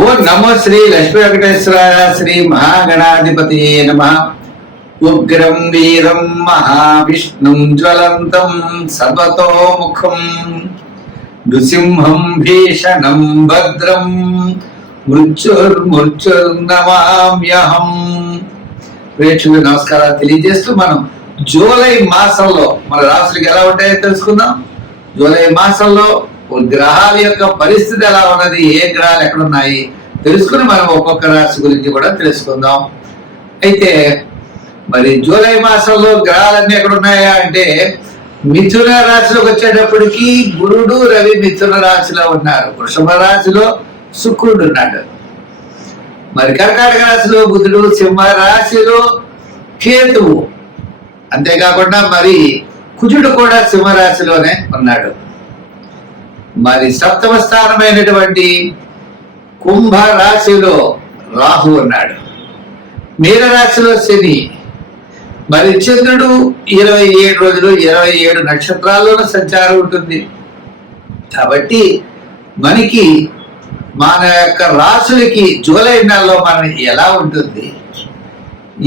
ఓ నమో శ్రీ లక్ష్మీ వెంకటేశ్వరాయ శ్రీ మహాగణాధిపతి నమ. ఉగ్రం వీరం మహావిష్ణుం జ్వలంతం సర్వతోముఖం నృసింహం భీషణం భద్రం మృత్యుర్నమామ్యహం. ప్రేక్షకులకు నమస్కారాలు తెలియజేస్తూ మనం జూలై మాసంలో మన రాశులకు ఎలా ఉంటాయో తెలుసుకుందాం. జూలై మాసంలో గ్రహాల యొక్క పరిస్థితి ఎలా ఉన్నది, ఏ గ్రహాలు ఎక్కడ ఉన్నాయి తెలుసుకుని మనం ఒక్కొక్క రాశి గురించి కూడా తెలుసుకుందాం. అయితే మరి జూలై మాసంలో గ్రహాలన్నీ ఎక్కడ ఉన్నాయా అంటే మిథున రాశిలోకి వచ్చేటప్పటికి గురుడు రవి మిథున రాశిలో ఉన్నారు. వృషభ రాశిలో శుక్రుడు ఉన్నాడు. మరి కర్కాటక రాశిలో బుధుడు, సింహ రాశిలో కేతువు, అంతేకాకుండా మరి కుజుడు కూడా సింహరాశిలోనే ఉన్నాడు. మరి సప్తమ స్థానమైనటువంటి కుంభ రాశిలో రాహు ఉన్నాడు. మీన రాశిలో శని. మరి చంద్రుడు 27 రోజులు 27 నక్షత్రాల్లోనూ సంచారం ఉంటుంది. కాబట్టి మనకి మన యొక్క రాశులకి జూలై నెలలో మనం ఎలా ఉంటుంది,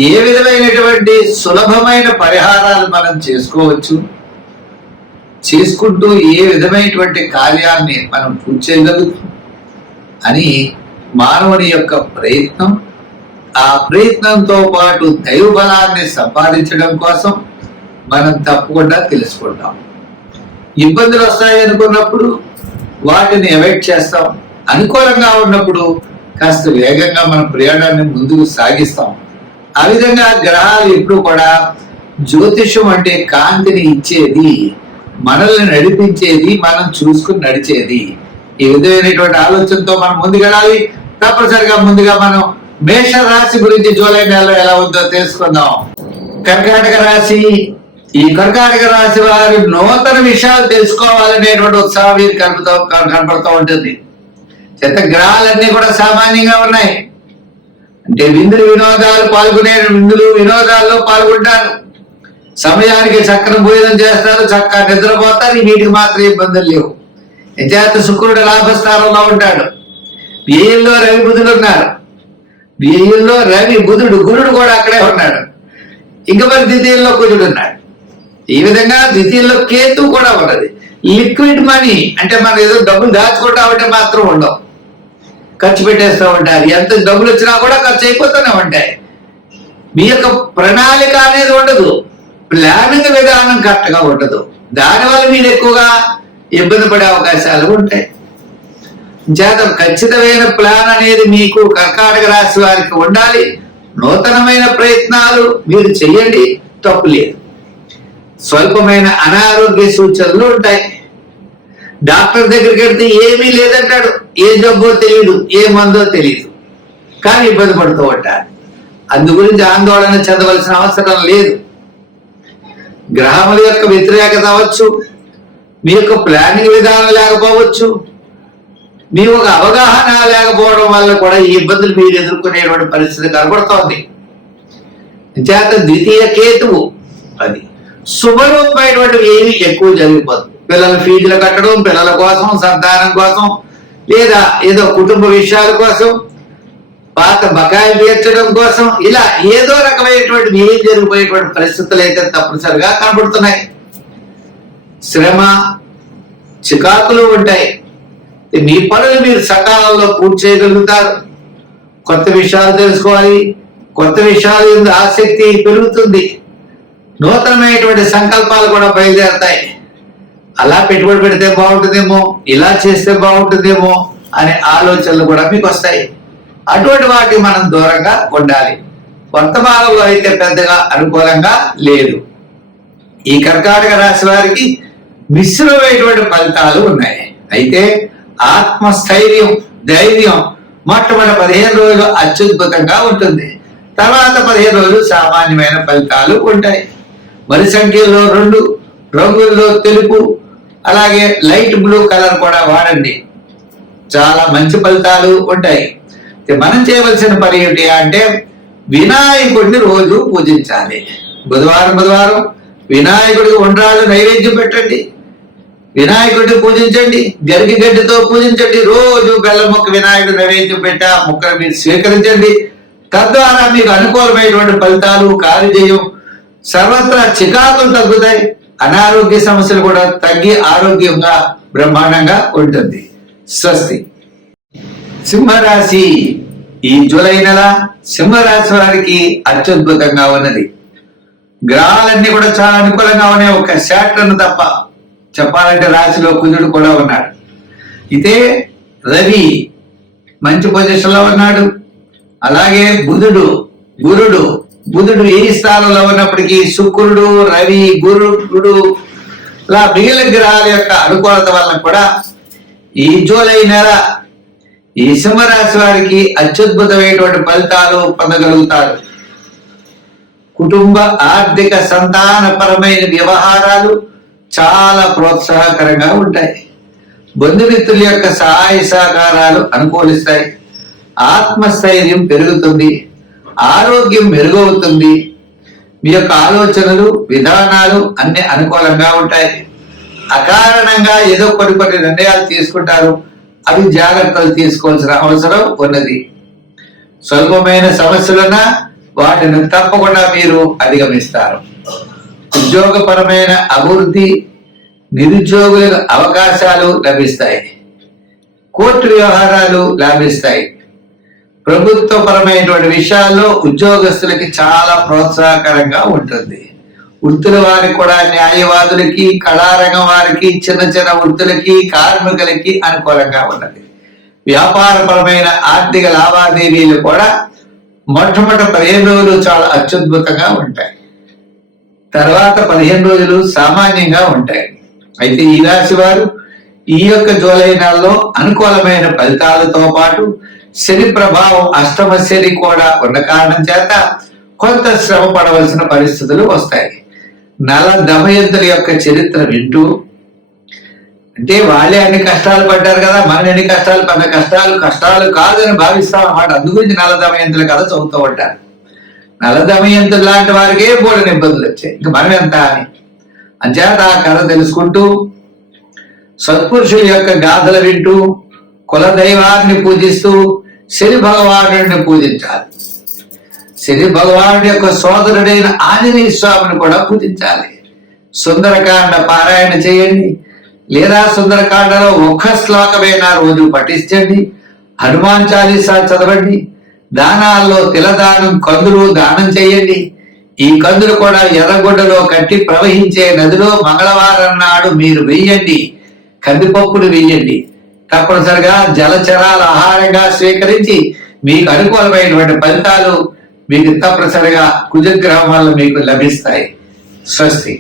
ఏ విధమైనటువంటి సులభమైన పరిహారాలు మనం చేసుకోవచ్చు, చేసుకుంటూ ఏ విధమైనటువంటి కార్యాన్ని మనం పూర్తి చేయగలుగుతాం అని మానవుని యొక్క ప్రయత్నం, ఆ ప్రయత్నంతో పాటు దైవ బలాన్ని సంపాదించడం కోసం మనం తప్పకుండా తెలుసుకుంటాం. ఇబ్బందులు వస్తాయి అనుకున్నప్పుడు వాటిని అవాయిడ్ చేస్తాం. అనుకూలంగా ఉన్నప్పుడు కాస్త వేగంగా మన ప్రయాణాన్ని ముందుకు సాగిస్తాం. ఆ విధంగా గ్రహాలు ఎప్పుడు కూడా జ్యోతిషం అంటే కాంతిని ఇచ్చేది, మనల్ని నడిపించేది, మనం చూసుకుని నడిచేది. ఈ విధమైనటువంటి ఆలోచనతో మనం ముందుకెళ్ళాలి. తప్పనిసరిగా ముందుగా మనం మేష రాశి గురించి జూలై నెలలో ఎలా ఉందో తెలుసుకుందాం. కర్కాటక రాశి. ఈ కర్కాటక రాశి వారి నూతన విషయాలు తెలుసుకోవాలనేటువంటి ఉత్సాహం వీరు కనపడుతూ ఉంటుంది. చెత్త గ్రహాలన్నీ కూడా సామాన్యంగా ఉన్నాయి. అంటే వినోదాలు వినోదాల్లో పాల్గొంటారు. సమయానికి చక్కని భోజనం చేస్తారు, చక్కగా నిద్రపోతారు. వీటికి మాత్రం ఇబ్బందులు లేవు. యజాత శుక్రుడు లాభస్థానంలో ఉంటాడు. వ్యయంలో రవి బుధుడు ఉన్నారు. వ్యయంలో రవి బుధుడు, గురుడు కూడా అక్కడే ఉన్నాడు. ఇంకా మరి ద్వితీయంలో కుజుడు ఉన్నాడు. ఈ విధంగా ద్వితీయంలో కేతు కూడా ఉన్నది. లిక్విడ్ మనీ అంటే మనం ఏదో డబ్బులు దాచుకుంటా ఉంటే మాత్రం ఉండవు, ఖర్చు పెట్టేస్తూ ఉంటారు. ఎంత డబ్బులు వచ్చినా కూడా ఖర్చు అయిపోతూనే ఉంటాయి. మీ యొక్క ప్రణాళిక అనేది ఉండదు, ప్లానింగ్ విధానం కరెక్ట్ గా ఉండదు. దానివల్ల మీరు ఎక్కువగా ఇబ్బంది పడే అవకాశాలు ఉంటాయి. చేత ఖచ్చితమైన ప్లాన్ అనేది మీకు కర్కాటక రాశి వారికి ఉండాలి. నూతనమైన ప్రయత్నాలు మీరు చెయ్యండి, తప్పు లేదు. స్వల్పమైన అనారోగ్య సూచనలు ఉంటాయి. డాక్టర్ దగ్గరికి వెళ్తే ఏమీ లేదంటాడు, ఏ జబ్బో తెలియదు, ఏ మందో తెలియదు, కానీ ఇబ్బంది పడుతూ ఉంటారు. అందు గురించి ఆందోళన చెందవలసిన అవసరం లేదు. గ్రహముల యొక్క వ్యతిరేకత అవ్వచ్చు, మీ యొక్క ప్లానింగ్ విధానం లేకపోవచ్చు, మీ ఒక అవగాహన లేకపోవడం వల్ల కూడా ఈ ఇబ్బందులు మీరు ఎదుర్కొనేటువంటి పరిస్థితి కనబడుతోంది. చేత ద్వితీయ కేతువు అది శుభరూపమైనటువంటి ఏమి ఎక్కువ జరిగిపోతుంది. పిల్లల ఫీజులు కట్టడం, పిల్లల కోసం, సంతానం కోసం, లేదా ఏదో కుటుంబ విషయాల కోసం, పాత బకాయిలు తీర్చడం కోసం, ఇలా ఏదో రకమైనటువంటి ఏం జరిగిపోయేటువంటి పరిస్థితులు అయితే తప్పనిసరిగా కనబడుతున్నాయి. శ్రమ, చికాకులు ఉంటాయి. మీ పనులు మీరు సకాలంలో పూర్తి చేయగలుగుతారు. కొత్త విషయాలు తెలుసుకోవాలి, కొత్త విషయాలు ఆసక్తి పెరుగుతుంది. నూతనమైనటువంటి సంకల్పాలు కూడా బయలుదేరతాయి. అలా పెట్టుబడి పెడితే బాగుంటుందేమో, ఇలా చేస్తే బాగుంటుందేమో అనే ఆలోచనలు కూడా మీకు వస్తాయి. అటువంటి వాటికి మనం దూరంగా ఉండాలి. వర్తమానంలో అయితే పెద్దగా అనుకూలంగా లేదు. ఈ కర్కాటక రాశి వారికి మిశ్రమైనటువంటి ఫలితాలు ఉన్నాయి. అయితే ఆత్మస్థైర్యం, ధైర్యం మొట్టమొదటి 15 రోజులు అత్యద్భుతంగా ఉంటుంది. తర్వాత 15 రోజులు సామాన్యమైన ఫలితాలు ఉంటాయి. మరి సంఖ్యలో 2, రంగుల్లో తెలుపు, అలాగే లైట్ బ్లూ కలర్ కూడా వాడండి, చాలా మంచి ఫలితాలు ఉంటాయి. మనం చేయవలసిన పని ఏమిటి అంటే వినాయకుడిని రోజు పూజించాలి. బుధవారం వినాయకుడికి ఉండ్రాళ్ళు నైవేద్యం పెట్టండి. వినాయకుడిని పూజించండి, గరిగి గడ్డితో పూజించండి, రోజు బెల్లం ముక్క వినాయకుడు నైవేద్యం పెట్టి ఆ ముక్కను మీరు స్వీకరించండి. తద్వారా మీకు అనుకూలమైనటువంటి ఫలితాలు, కార్యజయం, సర్వత్రా చికాకులు తగ్గుతాయి, అనారోగ్య సమస్యలు కూడా తగ్గి ఆరోగ్యంగా బ్రహ్మాండంగా ఉంటుంది. స్వస్తి. సింహరాశి ఈ జూలై నెల సింహరాశి వారికి అత్యద్భుతంగా ఉన్నది. గ్రహాలన్నీ కూడా చాలా అనుకూలంగా ఉన్నాయి, ఒక శాటర్న్ తప్ప. చెప్పాలంటే రాశిలో కుజుడు కూడా ఉన్నాడు. ఇదే రవి మంచి పొజిషన్ లో ఉన్నాడు. అలాగే బుధుడు ఏ స్థానంలో ఉన్నప్పటికీ శుక్రుడు, రవి, గురుడు ఇలా మిగిలిన గ్రహాల యొక్క అనుకూలత వల్ల కూడా ఈ జూలై నెల ఈ సింహరాశి వారికి అత్యద్భుతమైనటువంటి ఫలితాలు పొందగలుగుతారు. కుటుంబ, ఆర్థిక, సంతానపరమైన వ్యవహారాలు చాలా ప్రోత్సాహకరంగా ఉంటాయి. బంధుమిత్రుల యొక్క సహాయ సహకారాలు అనుకూలిస్తాయి. ఆత్మస్థైర్యం పెరుగుతుంది, ఆరోగ్యం మెరుగవుతుంది. మీ యొక్క ఆలోచనలు, విధానాలు అన్ని అనుకూలంగా ఉంటాయి. అకారణంగా ఏదో కొన్ని నిర్ణయాలు తీసుకుంటారు, అవి జాగ్రత్తలు తీసుకోవాల్సిన అవసరం ఉన్నది. స్వల్పమైన సమస్యలున్నా వాటిని తప్పకుండా మీరు అధిగమిస్తారు. ఉద్యోగపరమైన అభివృద్ధి, నిరుద్యోగులకు అవకాశాలు లభిస్తాయి. కోర్టు వ్యవహారాలు లాభిస్తాయి. ప్రభుత్వపరమైనటువంటి విషయాల్లో ఉద్యోగస్తులకి చాలా ప్రోత్సాహకరంగా ఉంటుంది. వృత్తుల వారికి కూడా, న్యాయవాదులకి, కళారంగం వారికి, చిన్న వృత్తులకి, కార్మికులకి అనుకూలంగా ఉన్నది. వ్యాపారపరమైన ఆర్థిక లావాదేవీలు కూడా మొట్టమొదటి 15 రోజులు చాలా అత్యద్భుతంగా ఉంటాయి. తర్వాత 15 రోజులు సామాన్యంగా ఉంటాయి. అయితే ఈ రాశి వారు ఈ యొక్క జూలై నెలలో అనుకూలమైన ఫలితాలతో పాటు శని ప్రభావం, అష్టమ శని కూడా ఉన్న కారణం చేత కొంత శ్రమ పడవలసిన పరిస్థితులు వస్తాయి. నల దమయంతుల యొక్క చరిత్ర వింటూ, అంటే వాళ్ళే అన్ని కష్టాలు పడ్డారు కదా, మనం ఎన్ని కష్టాలు పడ్డ, కష్టాలు కాదని భావిస్తాం అన్నమాట. అందుగురించి నల దమయంతుల కథ చదువుతూ ఉంటారు. నల దమయంతులు లాంటి వారికే బోడని ఇబ్బందులు వచ్చాయి, ఇంక మనం ఎంత అని. అంచేత ఆ కథ తెలుసుకుంటూ, సత్పురుషుల యొక్క గాథలు వింటూ, కుల దైవాన్ని పూజిస్తూ శని భగవానుడిని పూజించాలి. శని భగవానుడి యొక్క సోదరుడైన ఆంజనేయ స్వామిని కూడా పూజించాలి. సుందరకాండ పారాయణ చేయండి, లేదా సుందరకాండలో ఒక్క శ్లోకమైనా రోజు పఠించండి. హనుమాన్ చాలీసా చదవండి. దానాల్లో తిలదానం, కందులు దానం చేయండి. ఈ కందులు కూడా ఎర్రగొడ్డలో కట్టి ప్రవహించే నదిలో మంగళవారం నాడు మీరు వెయ్యండి. కందిపప్పులు వెయ్యండి. తప్పనిసరిగా జలచరాల ఆహారంగా స్వీకరించి మీకు అనుకూలమైనటువంటి ఫలితాలు మీకు తప్పనిసరిగా కుజగ్రహం వల్ల మీకు లభిస్తాయి. స్వస్తి.